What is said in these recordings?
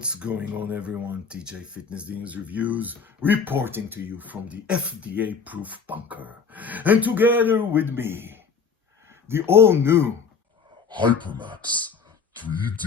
What's going on, everyone? TJ Fitness News Reviews reporting to you from the FDA-proof bunker. And together with me, the all-new Hypermax 3D.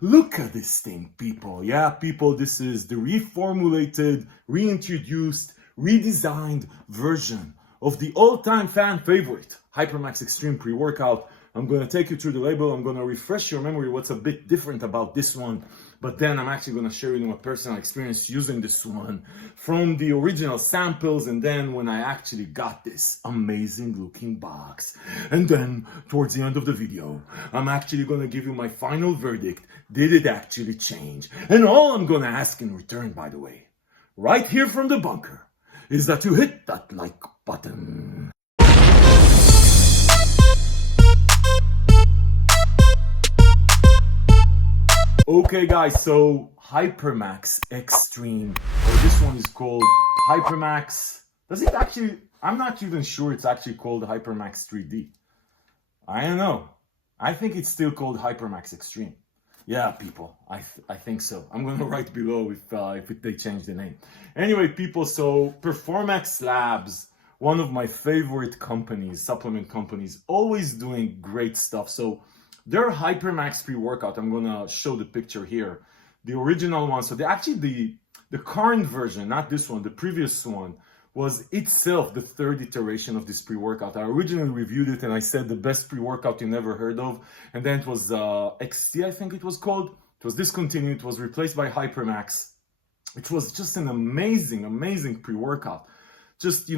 Look at this thing, people. Yeah, people, this is the reformulated, reintroduced, redesigned version of the all-time fan favorite, Hypermax Extreme Pre-Workout. I'm going to take you through the label. I'm going to refresh your memory what's a bit different about this one. But then I'm actually going to share with you my personal experience using this one from the original samples. And then when I actually got this amazing looking box. And then towards the end of the video, I'm actually going to give you my final verdict. Did it actually change? And all I'm going to ask in return, by the way, right here from the bunker, is that you hit that like button. Okay guys, so Hypermax Extreme, or this one is called Hypermax. Does it actually, I'm not even sure it's actually called Hypermax 3D. I don't know. I think it's still called Hypermax Extreme. Yeah, people, I think so. I'm gonna write below if they change the name. Anyway, people, so Performax Labs, one of my favorite companies, supplement companies, always doing great stuff. So their Hypermax pre-workout, I'm gonna show the picture here. The original one, so the current version, not this one, the previous one, was itself the third iteration of this pre-workout. I originally reviewed it and I said the best pre-workout you never heard of. And then it was XT, I think it was called. It was discontinued, it was replaced by Hypermax. It was just an amazing, amazing pre-workout. Just,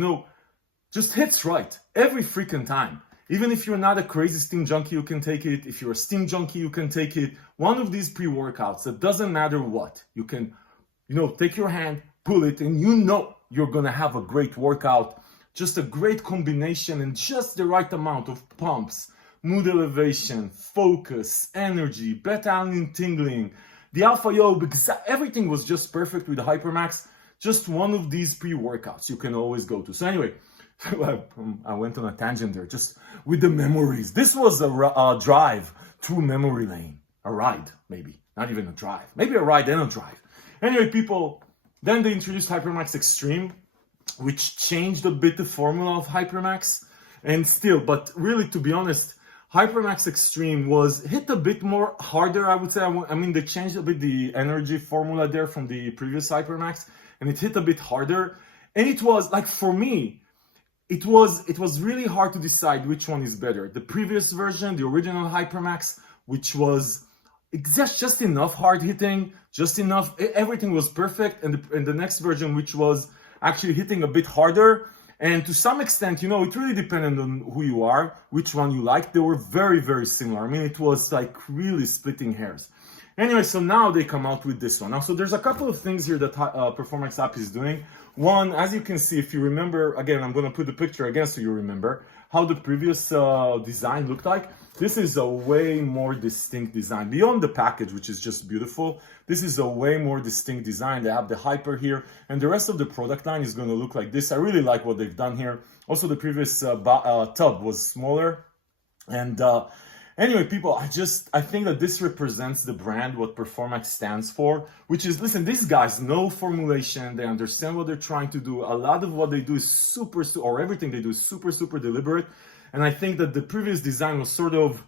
just hits right every freaking time. Even if you're not a crazy steam junkie, you can take it. If you're a steam junkie, you can take it. One of these pre-workouts, it doesn't matter what. You can, take your hand, pull it, and you're gonna have a great workout. Just a great combination and just the right amount of pumps, mood elevation, focus, energy, beta-alanine tingling, the alpha yo, because everything was just perfect with the Hypermax. Just one of these pre-workouts you can always go to. So anyway, I went on a tangent there, just with the memories. This was a drive through memory lane. A ride, maybe. Not even a drive. Maybe a ride and a drive. Anyway, people, then they introduced Hypermax Extreme, which changed a bit the formula of Hypermax. And still, but really, to be honest, Hypermax Extreme was hit a bit more harder, I would say. I mean, they changed a bit the energy formula there from the previous Hypermax, and it hit a bit harder. And it was, like, for me, it was really hard to decide which one is better. The previous version, the original Hypermax, which was just enough hard hitting, just enough, everything was perfect. And the next version, which was actually hitting a bit harder. And to some extent, it really depended on who you are, which one you like. They were very, very similar. I mean, it was like really splitting hairs. Anyway, so now they come out with this one. Now, so there's a couple of things here that Performax app is doing. One, as you can see, if you remember, again, I'm going to put the picture again so you remember how the previous design looked like. This is a way more distinct design. Beyond the package, which is just beautiful, this is a way more distinct design. They have the Hyper here, and the rest of the product line is going to look like this. I really like what they've done here. Also, the previous tub was smaller. And anyway, people, I think that this represents the brand, what Performax stands for, which is, listen, these guys know formulation. They understand what they're trying to do. A lot of what they do is or everything they do is super, super deliberate. And I think that the previous design was sort of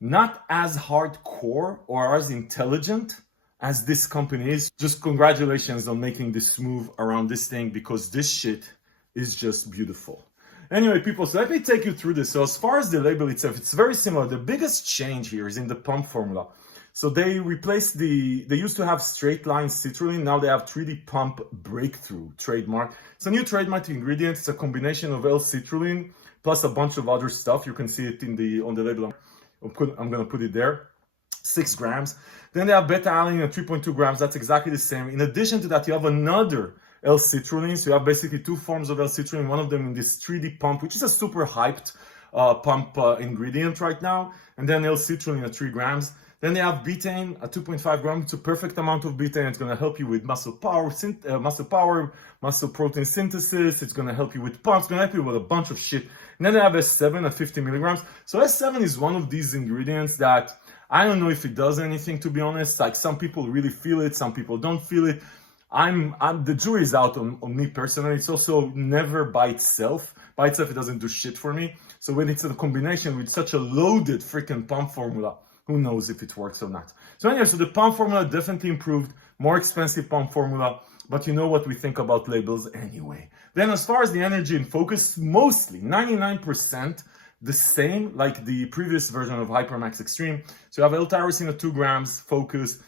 not as hardcore or as intelligent as this company is. Just congratulations on making this move around this thing, because this shit is just beautiful. Anyway, people, so let me take you through this. So as far as the label itself, it's very similar. The biggest change here is in the pump formula. So they replaced they used to have straight line citrulline. Now they have 3D pump breakthrough trademark. It's a new trademark ingredient. It's a combination of L-citrulline plus a bunch of other stuff. You can see it on the label. I'm going to put it there. 6 grams. Then they have beta-alanine at 3.2 grams. That's exactly the same. In addition to that, you have another L-citrulline. So you have basically 2 forms of L-citrulline, one of them in this 3D pump, which is a super hyped pump ingredient right now. And then L-citrulline at 3 grams. Then they have betaine at 2.5 grams. It's a perfect amount of betaine. It's going to help you with muscle power, muscle protein synthesis. It's going to help you with pumps. It's going to help you with a bunch of shit. And then they have S7 at 50 milligrams. So S7 is one of these ingredients that I don't know if it does anything, to be honest. Like, some people really feel it, some people don't feel it. I'm the jury is out on me personally. It's also never by itself. By itself, it doesn't do shit for me. So when it's a combination with such a loaded freaking pump formula, who knows if it works or not. So anyway, so the pump formula definitely improved, more expensive pump formula, but you know what we think about labels anyway. Then as far as the energy and focus, mostly 99% the same like the previous version of Hypermax Extreme. So you have L-tyrosine at 2 grams, focus.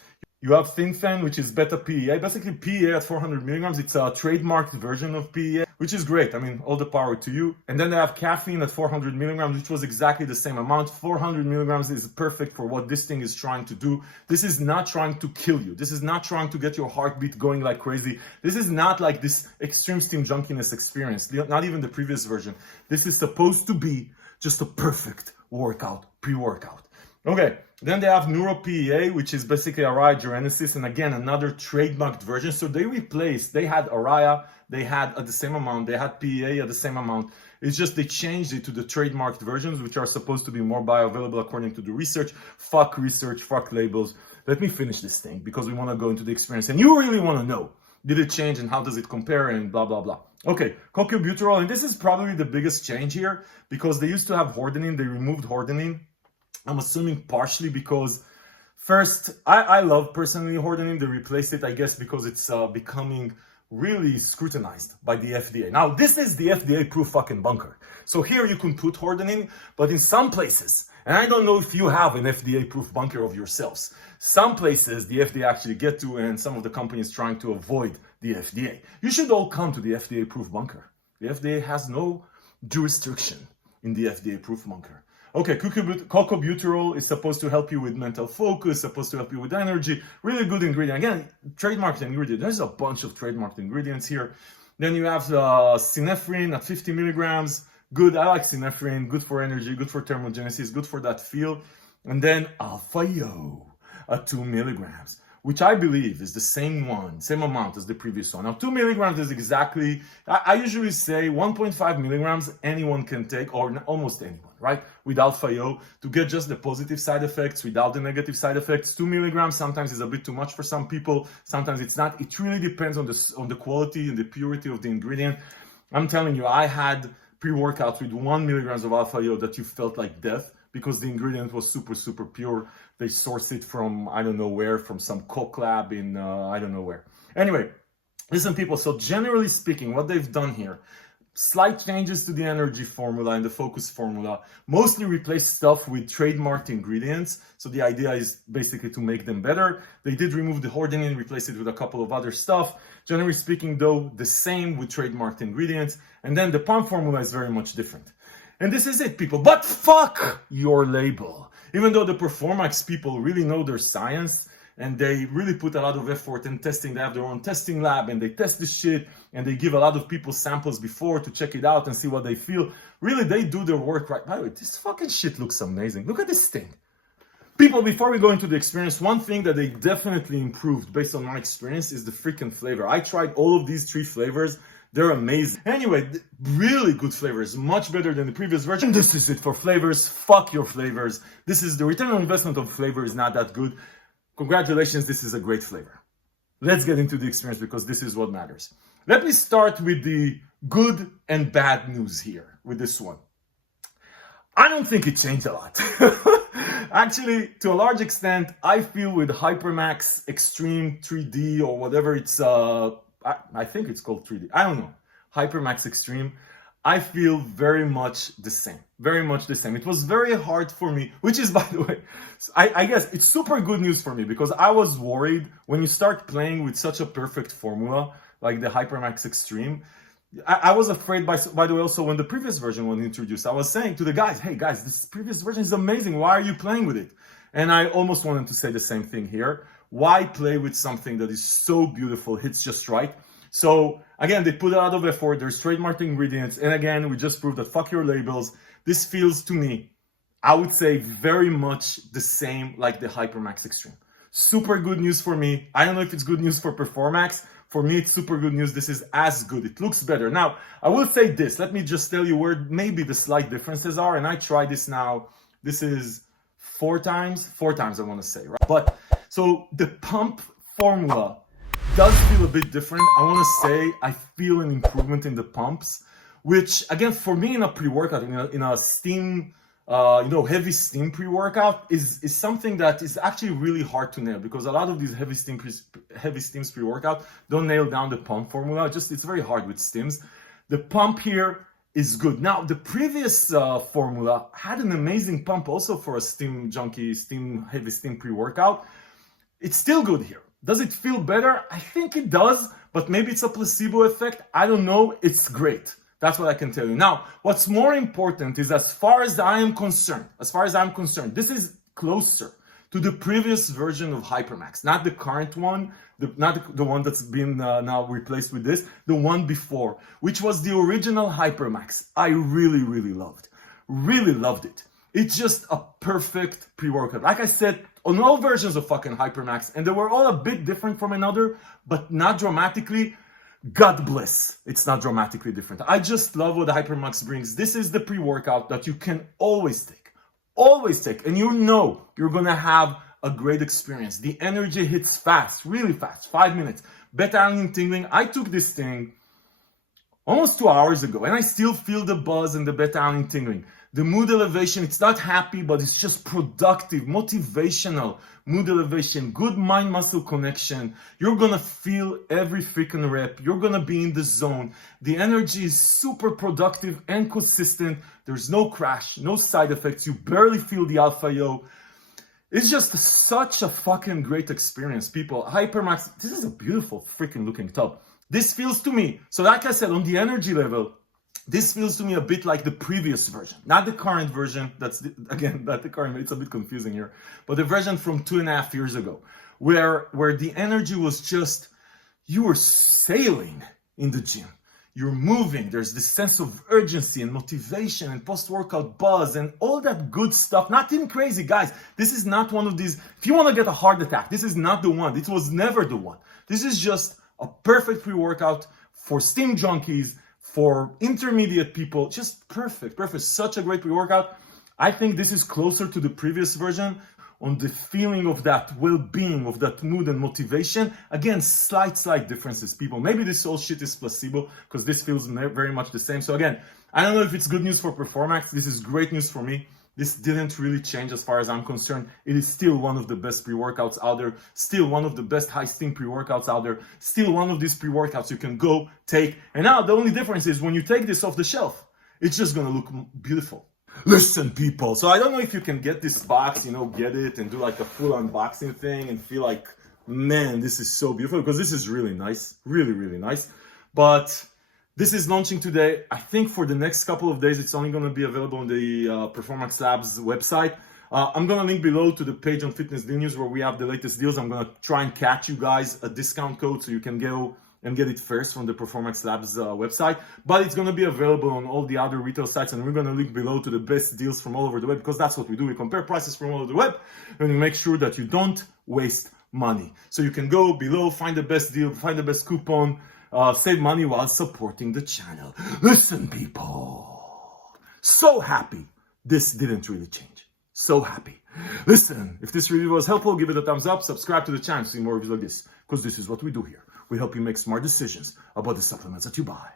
You have ThinFan, which is beta PEA. Basically, PEA at 400 milligrams. It's a trademarked version of PEA, which is great. I mean, all the power to you. And then they have caffeine at 400 milligrams, which was exactly the same amount. 400 milligrams is perfect for what this thing is trying to do. This is not trying to kill you. This is not trying to get your heartbeat going like crazy. This is not like this extreme steam junkiness experience, not even the previous version. This is supposed to be just a perfect workout, pre-workout. Okay, then they have Neuro PEA, which is basically Araya Genesis, and again, another trademarked version. So they replaced, they had Araya, they had at the same amount, they had PEA at the same amount. It's just they changed it to the trademarked versions, which are supposed to be more bioavailable according to the research. Fuck research, fuck labels. Let me finish this thing because we want to go into the experience. And you really want to know, did it change and how does it compare and blah, blah, blah. Okay, cocobuterol, and this is probably the biggest change here because they used to have hordenine, they removed hordenine. I'm assuming partially because, first, I love personally hordenine. They replaced it, I guess, because it's becoming really scrutinized by the FDA. Now, this is the FDA-proof fucking bunker. So here you can put hordenine, but in some places, and I don't know if you have an FDA-proof bunker of yourselves, some places the FDA actually get to, and some of the companies trying to avoid the FDA. You should all come to the FDA-proof bunker. The FDA has no jurisdiction in the FDA-proof bunker. Okay, cocobuterol is supposed to help you with mental focus, supposed to help you with energy. Really good ingredient. Again, trademarked ingredient. There's a bunch of trademarked ingredients here. Then you have synephrine at 50 milligrams. Good, I like synephrine. Good for energy, good for thermogenesis, good for that feel. And then alpha-yo at 2 milligrams, which I believe is the same amount as the previous one. Now, 2 milligrams is exactly, I usually say 1.5 milligrams anyone can take, or almost anyone, right? With alpha-yo to get just the positive side effects without the negative side effects. 2 milligrams sometimes is a bit too much for some people. Sometimes it's not. It really depends on the quality and the purity of the ingredient. I'm telling you, I had pre-workouts with 1 milligrams of alpha-yo that you felt like death because the ingredient was super, super pure. They sourced it from, I don't know where, from some coke lab in, I don't know where. Anyway, listen people, so generally speaking, what they've done here, slight changes to the energy formula and the focus formula, mostly replace stuff with trademarked ingredients. So the idea is basically to make them better. They did remove the hordenine, replace it with a couple of other stuff. Generally speaking though, the same with trademarked ingredients. And then the pump formula is very much different. And this is it, people. But fuck your label. Even though the Performax people really know their science and they really put a lot of effort in testing, they have their own testing lab and they test this shit and they give a lot of people samples before to check it out and see what they feel. Really, they do their work right. By the way, this fucking shit looks amazing. Look at this thing. People, before we go into the experience, one thing that they definitely improved based on my experience is the freaking flavor. I tried all of these 3 flavors. They're amazing. Anyway, really good flavors, much better than the previous version. This is it for flavors. Fuck your flavors. This is the return on investment of flavor is not that good. Congratulations, this is a great flavor. Let's get into the experience because this is what matters. Let me start with the good and bad news here with this one. I don't think it changed a lot. Actually, to a large extent, I feel with Hypermax Extreme 3D or whatever it's I think it's called 3D. I don't know. Hypermax Extreme. I feel very much the same. Very much the same. It was very hard for me, which is, by the way, I guess it's super good news for me because I was worried when you start playing with such a perfect formula like the Hypermax Extreme. I was afraid, by the way, also when the previous version was introduced, I was saying to the guys, hey guys, this previous version is amazing. Why are you playing with it? And I almost wanted to say the same thing here. Why play with something that is so beautiful, hits just right? So again, they put a lot of effort, there's trademarked ingredients, and again, we just proved that fuck your labels. This feels to me, I would say very much the same like the Hypermax Extreme. Super good news for me. I don't know if it's good news for Performax. For me, it's super good news. This is as good. It looks better. Now, I will say this. Let me just tell you where maybe the slight differences are, and I tried this now. This is four times I want to say, right? But so the pump formula does feel a bit different. I want to say I feel an improvement in the pumps, which again, for me in a pre-workout, in a steam, heavy steam pre-workout is something that is actually really hard to nail, because a lot of these heavy steams pre-workout don't nail down the pump formula. It's very hard with steams. The pump here is good. Now, the previous formula had an amazing pump also for a steam junkie, heavy steam pre-workout. It's still good here. Does it feel better? I think it does, but maybe it's a placebo effect. I don't know. It's great. That's what I can tell you. Now, what's more important is, as far as I'm concerned, this is closer to the previous version of HyperMax, not the current one, not the one that's been now replaced with this, the one before, which was the original HyperMax. I really, really loved it. It's just a perfect pre-workout. Like I said, on all versions of fucking HyperMax, and they were all a bit different from another, but not dramatically. God bless, it's not dramatically different. I just love what the HyperMax brings. This is the pre-workout that you can always take, and you're gonna have a great experience. The energy hits fast, really fast, 5 minutes. Beta-alanine tingling. I took this thing almost 2 hours ago, and I still feel the buzz and the beta-alanine tingling. The mood elevation, it's not happy, but it's just productive, motivational mood elevation, good mind-muscle connection. You're gonna feel every freaking rep. You're gonna be in the zone. The energy is super productive and consistent. There's no crash, no side effects. You barely feel the alpha yo. It's just such a fucking great experience, people. HyperMax, this is a beautiful freaking looking tub. This feels to me, so like I said, on the energy level, this feels to me a bit like the previous version, not the current version. Not the current, it's a bit confusing here, but the version from 2.5 years ago, where the energy was just, you were sailing in the gym. You're moving, there's this sense of urgency and motivation and post-workout buzz and all that good stuff. Nothing crazy, guys. This is not one of these, if you want to get a heart attack, this is not the one. It was never the one. This is just a perfect pre-workout for steam junkies, for intermediate people, just perfect. Such a great pre-workout. I think this is closer to the previous version on the feeling of that well-being, of that mood and motivation. Again, slight differences, people. Maybe this whole shit is placebo, because this feels very much the same. So again, I don't know if it's good news for Performax. This is great news for me. This didn't really change as far as I'm concerned. It is still one of the best pre-workouts out there, still one of the best high steam pre-workouts out there, still one of these pre-workouts you can go take. And now the only difference is when you take this off the shelf, it's just gonna look beautiful. Listen, people, so I don't know if you can get this box, get it and do like a full unboxing thing and feel like, man, this is so beautiful, because this is really nice, really nice. But this is launching today. I think for the next couple of days, it's only going to be available on the Performax Labs website. I'm going to link below to the page on Fitness Deal News where we have the latest deals. I'm going to try and catch you guys a discount code so you can go and get it first from the Performax Labs website. But it's going to be available on all the other retail sites, and we're going to link below to the best deals from all over the web, because that's what we do. We compare prices from all over the web and we make sure that you don't waste money. So you can go below, find the best deal, find the best coupon, save money while supporting the channel. Listen, people, so happy this didn't really change. So happy. Listen, if this video was helpful, give it a thumbs up, subscribe to the channel to see more videos like this, because this is what we do here. We help you make smart decisions about the supplements that you buy.